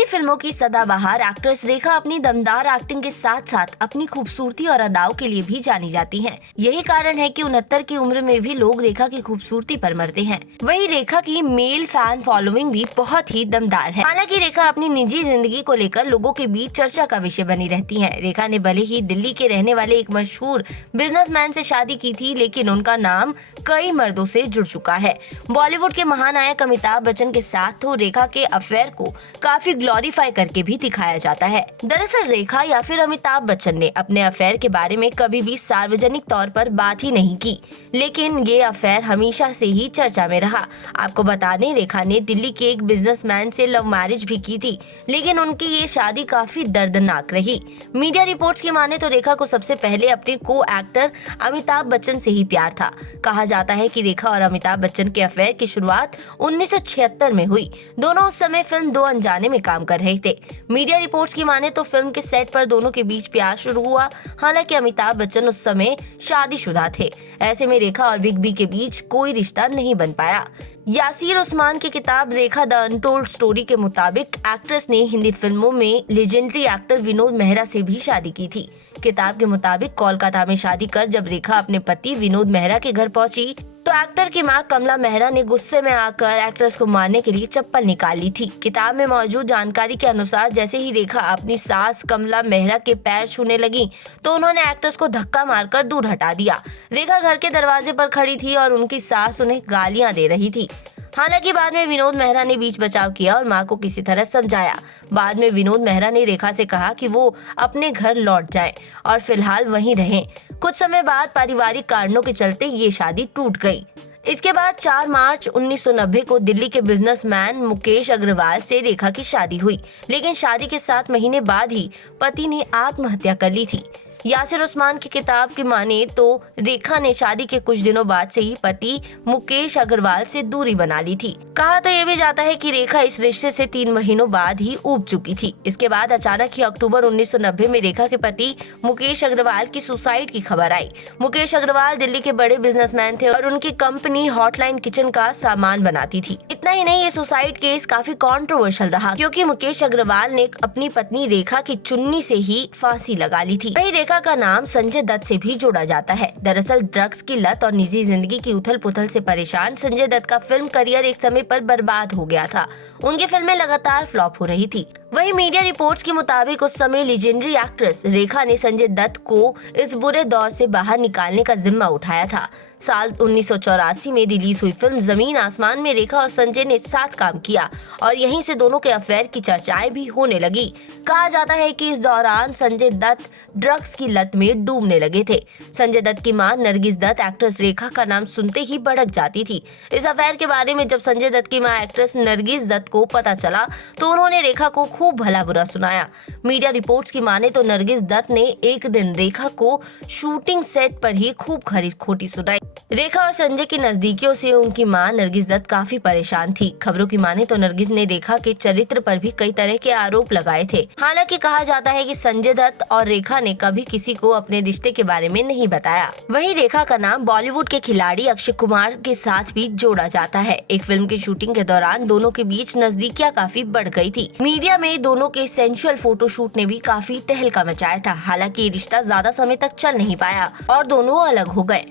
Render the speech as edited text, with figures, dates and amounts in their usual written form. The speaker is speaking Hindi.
हिंदी फिल्मों की सदाबहार एक्ट्रेस रेखा अपनी दमदार एक्टिंग के साथ साथ अपनी खूबसूरती और अदाओं के लिए भी जानी जाती हैं। यही कारण है कि 69 की उम्र में भी लोग रेखा की खूबसूरती पर मरते हैं। वहीं रेखा की मेल फैन फॉलोइंग भी बहुत ही दमदार है। हालांकि रेखा अपनी निजी जिंदगी को लेकर लोगों के बीच चर्चा का विषय बनी रहती है। रेखा ने भले ही दिल्ली के रहने वाले एक मशहूर बिजनेसमैन से शादी की थी, लेकिन उनका नाम कई मर्दों से जुड़ चुका है। बॉलीवुड के महानायक अमिताभ बच्चन के साथ तो रेखा के अफेयर को काफी ग्लोरीफाई करके भी दिखाया जाता है। दरअसल रेखा या फिर अमिताभ बच्चन ने अपने अफेयर के बारे में कभी भी सार्वजनिक तौर पर बात ही नहीं की, लेकिन ये अफेयर हमेशा से ही चर्चा में रहा। आपको बता दें, रेखा ने दिल्ली के एक बिजनेसमैन से लव मैरिज भी की थी, लेकिन उनकी ये शादी काफी दर्दनाक रही। मीडिया रिपोर्ट्स की माने तो रेखा को सबसे पहले अपने को एक्टर अमिताभ बच्चन से ही प्यार था। कहा जाता है कि रेखा और अमिताभ बच्चन के अफेयर की शुरुआत 1976 में हुई। दोनों उस समय फिल्म दो अनजाने में काम कर रहे थे। मीडिया रिपोर्ट्स की माने तो फिल्म के सेट पर दोनों के बीच प्यार शुरू हुआ। हालांकि अमिताभ बच्चन उस समय शादीशुदा थे। ऐसे में रेखा और बिग बी के बीच कोई रिश्ता नहीं बन पाया। यासीर उस्मान की किताब रेखा द अनटोल्ड स्टोरी के मुताबिक एक्ट्रेस ने हिंदी फिल्मों में लेजेंडरी एक्टर विनोद मेहरा से भी शादी की थी। किताब के मुताबिक कोलकाता में शादी कर जब रेखा अपने पति विनोद मेहरा के घर पहुंची तो एक्टर की मां कमला मेहरा ने गुस्से में आकर एक्ट्रेस को मारने के लिए चप्पल निकाल ली थी। किताब में मौजूद जानकारी के अनुसार जैसे ही रेखा अपनी सास कमला मेहरा के पैर छूने लगी तो उन्होंने एक्ट्रेस को धक्का मारकर दूर हटा दिया। रेखा घर के दरवाजे पर खड़ी थी और उनकी सास उन्हें गालियां दे रही थी। हालांकि बाद में विनोद मेहरा ने बीच बचाव किया और मां को किसी तरह समझाया। बाद में विनोद मेहरा ने रेखा से कहा कि वो अपने घर लौट जाएं और फिलहाल वहीं रहें। कुछ समय बाद पारिवारिक कारणों के चलते ये शादी टूट गई। इसके बाद 4 मार्च 1990 को दिल्ली के बिजनेसमैन मुकेश अग्रवाल से रेखा की शादी हुई, लेकिन शादी के 7 महीने बाद ही पति ने आत्महत्या कर ली थी। यासिर उस्मान की किताब की माने तो रेखा ने शादी के कुछ दिनों बाद से ही पति मुकेश अग्रवाल से दूरी बना ली थी। कहा तो ये भी जाता है कि रेखा इस रिश्ते से 3 महीनों बाद ही ऊब चुकी थी। इसके बाद अचानक ही अक्टूबर 1990 में रेखा के पति मुकेश अग्रवाल की सुसाइड की खबर आई। मुकेश अग्रवाल दिल्ली के बड़े बिजनेसमैन थे और उनकी कंपनी हॉटलाइन किचन का सामान बनाती थी। इतना ही नहीं, ये सुसाइड केस काफी कंट्रोवर्शियल रहा, क्योंकि मुकेश अग्रवाल ने अपनी पत्नी रेखा की चुन्नी से ही फांसी लगा ली थी। रेखा का नाम संजय दत्त से भी जोड़ा जाता है। दरअसल ड्रग्स की लत और निजी जिंदगी की उथल पुथल से परेशान संजय दत्त का फिल्म करियर एक समय पर बर्बाद हो गया था। उनकी फिल्में लगातार फ्लॉप हो रही थी। वहीं मीडिया रिपोर्ट्स के मुताबिक उस समय लेजेंडरी एक्ट्रेस रेखा ने संजय दत्त को इस बुरे दौर से बाहर निकालने का जिम्मा उठाया था। साल 1984 में रिलीज हुई फिल्म जमीन आसमान में रेखा और संजय ने साथ काम किया और यहीं से दोनों के अफेयर की चर्चाएं भी होने लगी। कहा जाता है कि इस दौरान संजय दत्त ड्रग्स की लत में डूबने लगे थे। संजय दत्त की मां नरगिस दत्त एक्ट्रेस रेखा का नाम सुनते ही भड़क जाती थी। इस अफेयर के बारे में जब संजय दत्त की मां एक्ट्रेस नरगिस दत्त को पता चला तो उन्होंने रेखा को खूब भला बुरा सुनाया। मीडिया रिपोर्ट्स की माने तो नरगिस दत्त ने एक दिन रेखा को शूटिंग सेट पर ही खूब खरी खोटी सुनाई। रेखा और संजय की नजदीकियों से उनकी मां नरगिस दत्त काफी परेशान थी। खबरों की माने तो नरगिस ने रेखा के चरित्र पर भी कई तरह के आरोप लगाए थे। हालांकि कहा जाता है कि संजय दत्त और रेखा ने कभी किसी को अपने रिश्ते के बारे में नहीं बताया। वहीं रेखा का नाम बॉलीवुड के खिलाड़ी अक्षय कुमार के साथ भी जोड़ा जाता है। एक फिल्म की शूटिंग के दौरान दोनों के बीच नजदीकियां काफी बढ़ गई थी। मीडिया में दोनों के सेंसुअल फोटोशूट ने भी काफी तहलका मचाया था। हालांकि ये रिश्ता ज्यादा समय तक चल नहीं पाया और दोनों अलग हो गए।